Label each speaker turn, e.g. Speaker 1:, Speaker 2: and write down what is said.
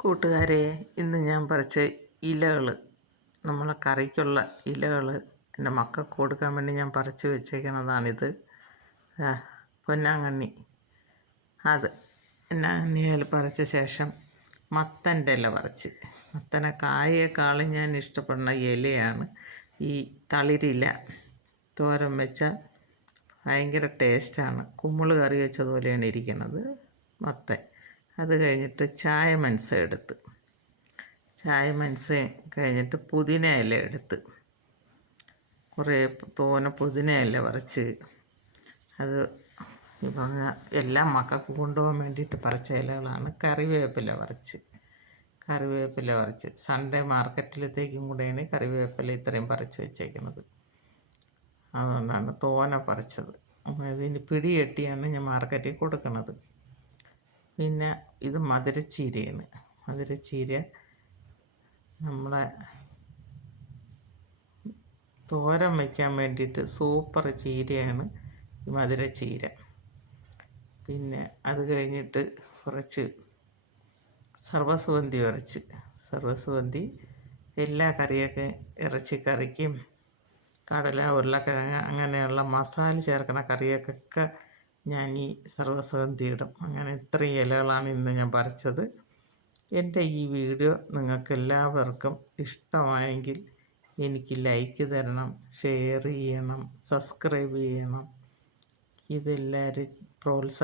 Speaker 1: കൂട്ടുകാരെ ഇന്ന് ഞാൻ പറിച്ച ഇലകൾ നമ്മളെ കറിക്കുള്ള ഇലകൾ എന്റെ മക്കൾക്ക് കൊടുക്കാൻ വേണ്ടി ഞാൻ പറിച്ച് വെച്ചേക്കണതാണിത്. പൊന്നാങ്കണ്ണി. അത് പൊന്നാങ്കണ്ണിയിൽ പറിച്ച ശേഷം മത്തന്റെ ഇല പറിച്ച്. മത്തനെ കായേക്കാളും ഞാൻ ഇഷ്ടപ്പെടുന്ന ഇലയാണ്. ഈ തളിരില തോരൻ വെച്ചാൽ ഭയങ്കര ടേസ്റ്റാണ്. കുമ്മിൾ കറി വെച്ചതുപോലെയാണ് ഇരിക്കുന്നത് മത്തൻ. അത് കഴിഞ്ഞിട്ട് ചായ മനസ്സ എടുത്ത്. ചായ മനസ്സ കഴിഞ്ഞിട്ട് പുതിന ഇല എടുത്ത്. കുറേ തോനെ പുതിന ഇല പറിച്ച് അത് പറഞ്ഞ എല്ലാ മക്കൾക്ക് കൊണ്ടുപോകാൻ വേണ്ടിയിട്ട് പറിച്ച ഇലകളാണ്. കറിവേപ്പില പറിച്ച്. കറിവേപ്പില പറിച്ച്. സൺഡേ മാർക്കറ്റിലത്തേക്കും കൂടെയാണ് കറിവേപ്പില ഇത്രയും പറിച്ച് വെച്ചേക്കുന്നത്. അതുകൊണ്ടാണ് തോന പറിച്ചത്. അതിന് ഇതിന് പിടി കെട്ടിയാണ് ഞാൻ മാർക്കറ്റിൽ കൊടുക്കുന്നത് പിന്നെ ഇത് മധുരച്ചീരയാണ്. മധുരച്ചീര നമ്മളെ തോരൻ വയ്ക്കാൻ വേണ്ടിയിട്ട് സൂപ്പർ ചീരയാണ് ഈ മധുരച്ചീര. പിന്നെ അത് കഴിഞ്ഞിട്ട് കുറച്ച് സർവസുഗന്ധി പറിച്ച് സർവസുഗന്ധി എല്ലാ കറിയൊക്കെ ഇറച്ചിക്കറിക്കും കടല ഉരുളക്കിഴങ്ങ് അങ്ങനെയുള്ള മസാല ചേർക്കണ കറിയൊക്കെ ഞാൻ ഈ സർവസുഗന്ധി ഇടും അങ്ങനെ ഇത്രയും ഇലകളാണ് ഇന്ന് ഞാൻ പറിച്ചത്. എന്റെ ഈ വീഡിയോ നിങ്ങൾക്ക് എല്ലാവർക്കും ഇഷ്ടമായെങ്കിൽ എനിക്ക് ലൈക്ക് തരണം ഷെയർ ചെയ്യണം സബ്സ്ക്രൈബ് ചെയ്യണം. ഇതെല്ലാവരും പ്രോത്സാഹനം